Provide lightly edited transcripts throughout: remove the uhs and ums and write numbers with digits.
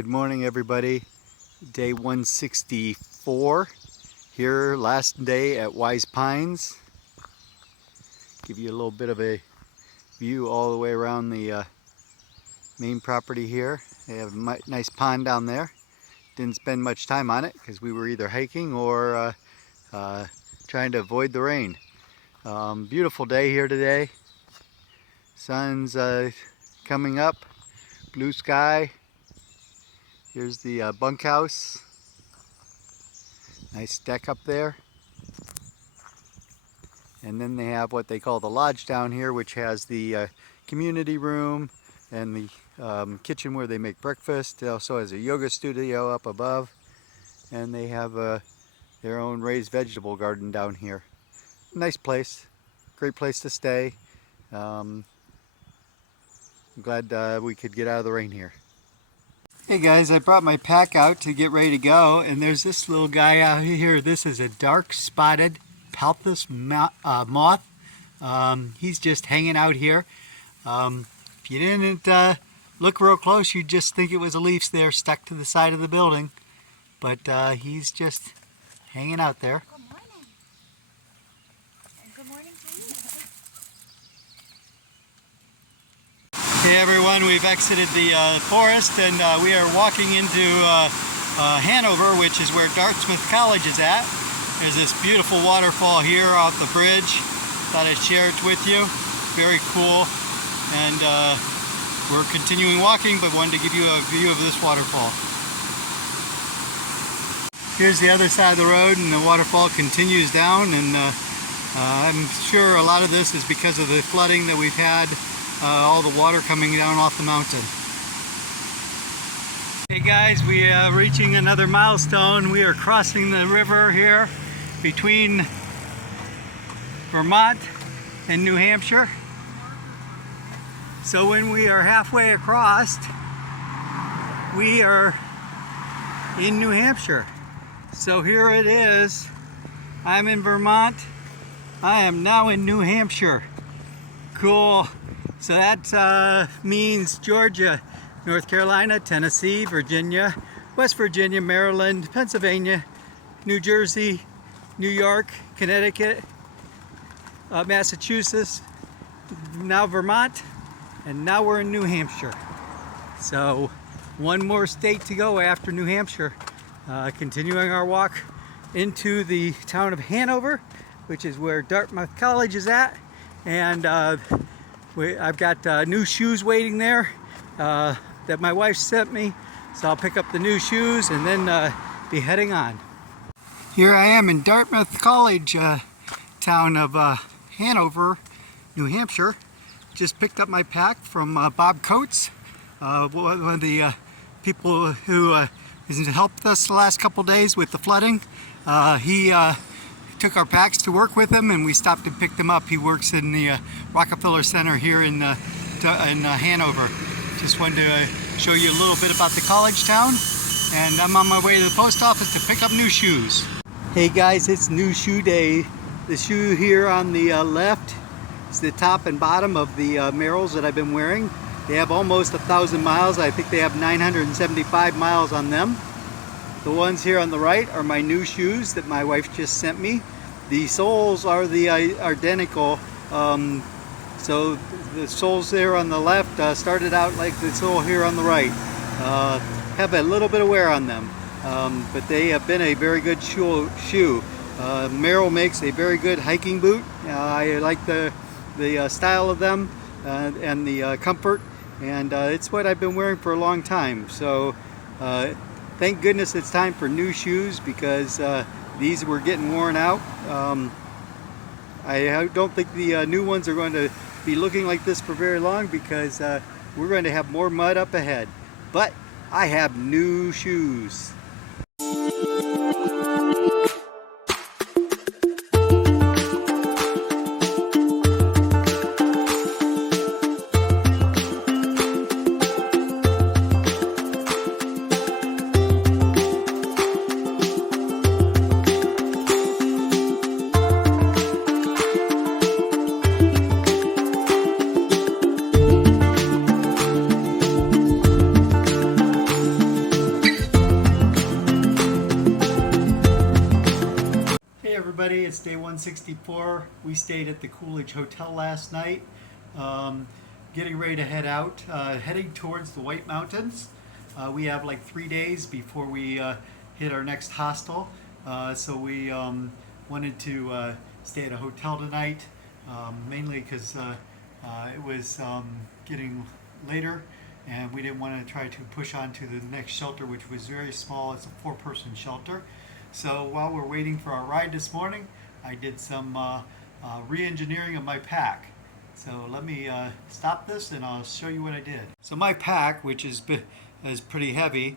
Good morning, everybody. Day 164 here, last day at Wise Pines. Give you a little bit of a view all the way around the main property here. They have a nice pond down there. Didn't spend much time on it because we were either hiking or trying to avoid the rain. Beautiful day here today. Sun's coming up, blue sky. Here's the bunkhouse. Nice deck up there. And then they have what they call the lodge down here, which has the community room and the kitchen where they make breakfast. It also has a yoga studio up above. And they have their own raised vegetable garden down here. Nice place. Great place to stay. I'm glad we could get out of the rain here. Hey guys, I brought my pack out to get ready to go, and there's this little guy out here. This is a dark spotted Palthus moth. He's just hanging out here. If you didn't look real close, you'd just think it was a leaf there stuck to the side of the building. But he's just hanging out there. Good morning. And good morning to you. Hey everyone, we've exited the forest and we are walking into Hanover, which is where Dartmouth College is at. There's this beautiful waterfall here off the bridge. Thought I'd share it with you. Very cool. And we're continuing walking, but wanted to give you a view of this waterfall. Here's the other side of the road, and the waterfall continues down, and I'm sure a lot of this is because of the flooding that we've had. All the water coming down off the mountain. Hey guys, we are reaching another milestone. We are crossing the river here between Vermont and New Hampshire. So when we are halfway across, we are in New Hampshire. So here it is. I'm in Vermont. I am now in New Hampshire. Cool. So that means Georgia, North Carolina, Tennessee, Virginia, West Virginia, Maryland, Pennsylvania, New Jersey, New York, Connecticut, Massachusetts, now Vermont, and now we're in New Hampshire. So one more state to go after New Hampshire. Continuing our walk into the town of Hanover, which is where Dartmouth College is at. And I've got new shoes waiting there that my wife sent me, so I'll pick up the new shoes and then be heading on. Here I am in Dartmouth College, town of Hanover, New Hampshire. Just picked up my pack from Bob Coates, one of the people who has helped us the last couple days with the flooding. He took our packs to work with him, and we stopped and picked him up. He works in the Rockefeller Center here in Hanover. Just wanted to show you a little bit about the college town, and I'm on my way to the post office to pick up new shoes. Hey guys, it's new shoe day. The shoe here on the left is the top and bottom of the Merrells that I've been wearing. They have almost 1,000 miles. I think they have 975 miles on them. The ones here on the right are my new shoes that my wife just sent me. The soles are the identical. So the soles there on the left started out like the sole here on the right. Have a little bit of wear on them, but they have been a very good shoe. Merrell makes a very good hiking boot. I like the style of them and the comfort, and it's what I've been wearing for a long time. So thank goodness it's time for new shoes, because these were getting worn out. I don't think the new ones are going to be looking like this for very long, because we're going to have more mud up ahead. But I have new shoes. everybody, it's day 164. We stayed at the Coolidge Hotel last night. Getting ready to head out, heading towards the White Mountains. We have like 3 days before we hit our next hostel. So we wanted to stay at a hotel tonight, mainly because it was getting later and we didn't want to try to push on to the next shelter, which was very small. It's a 4-person shelter. So while we're waiting for our ride this morning, I did some re-engineering of my pack. So let me stop this and I'll show you what I did. So my pack, which is pretty heavy,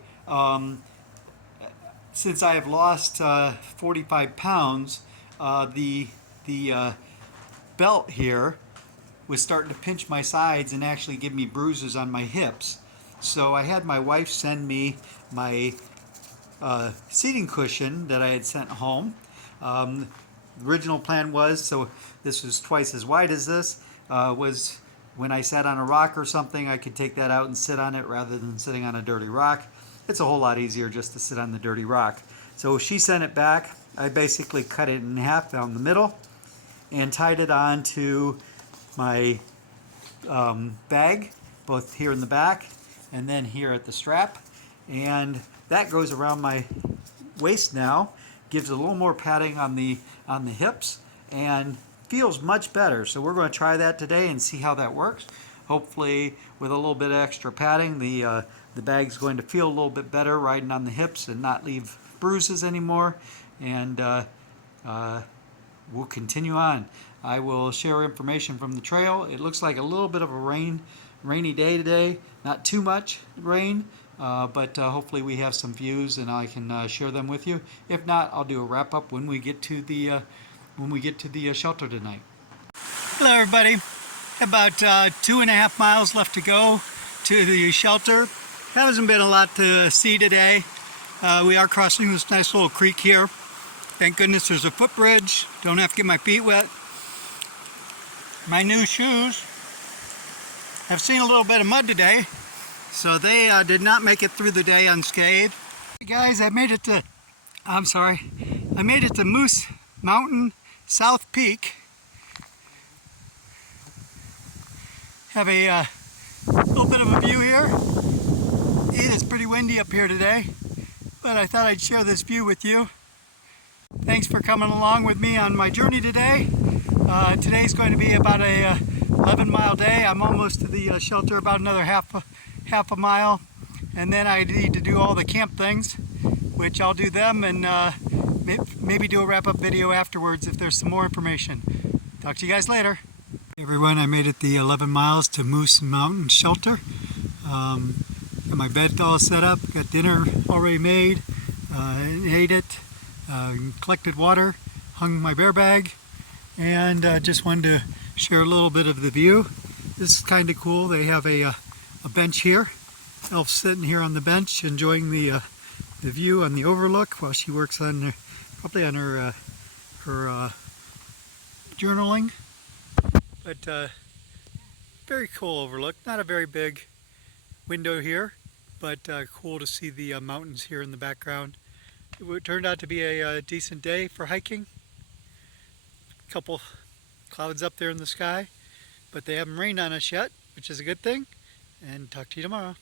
since I have lost 45 pounds, the belt here was starting to pinch my sides and actually give me bruises on my hips. So I had my wife send me my seating cushion that I had sent home. The original plan was, so this was twice as wide as this, was when I sat on a rock or something, I could take that out and sit on it rather than sitting on a dirty rock. It's a whole lot easier just to sit on the dirty rock. So she sent it back. I basically cut it in half down the middle and tied it on to my bag, both here in the back and then here at the strap. And that goes around my waist now, gives a little more padding on the hips and feels much better. So we're going to try that today and see how that works. Hopefully with a little bit of extra padding, the bag's going to feel a little bit better riding on the hips and not leave bruises anymore. And we'll continue on. I will share information from the trail. It looks like a little bit of a rainy day today. Not too much rain, but hopefully we have some views and I can share them with you. If not, I'll do a wrap up when we get to the shelter tonight. Hello everybody. About 2.5 miles left to go to the shelter. Hasn't been a lot to see today. We are crossing this nice little creek here. Thank goodness there's a footbridge. Don't have to get my feet wet. My new shoes have seen a little bit of mud today, so they did not make it through the day unscathed. Hey guys, I made it to Moose Mountain South Peak. Have a little bit of a view here. It is pretty windy up here today, but I thought I'd share this view with you. Thanks for coming along with me on my journey today. Today's going to be about a 11-mile day. I'm almost to the shelter, about another half a mile, and then I need to do all the camp things, which I'll do them and maybe do a wrap-up video afterwards if there's some more information. Talk to you guys later. Hey everyone, I made it the 11 miles to Moose Mountain Shelter. Got my bed all set up, got dinner already made, ate it, collected water, hung my bear bag, and just wanted to share a little bit of the view. This is kind of cool. They have a bench here. Elf sitting here on the bench enjoying the view on the overlook while she works on probably on her journaling. But very cool overlook. Not a very big window here, but cool to see the mountains here in the background. It turned out to be a decent day for hiking. A couple clouds up there in the sky, but they haven't rained on us yet, which is a good thing. And talk to you tomorrow.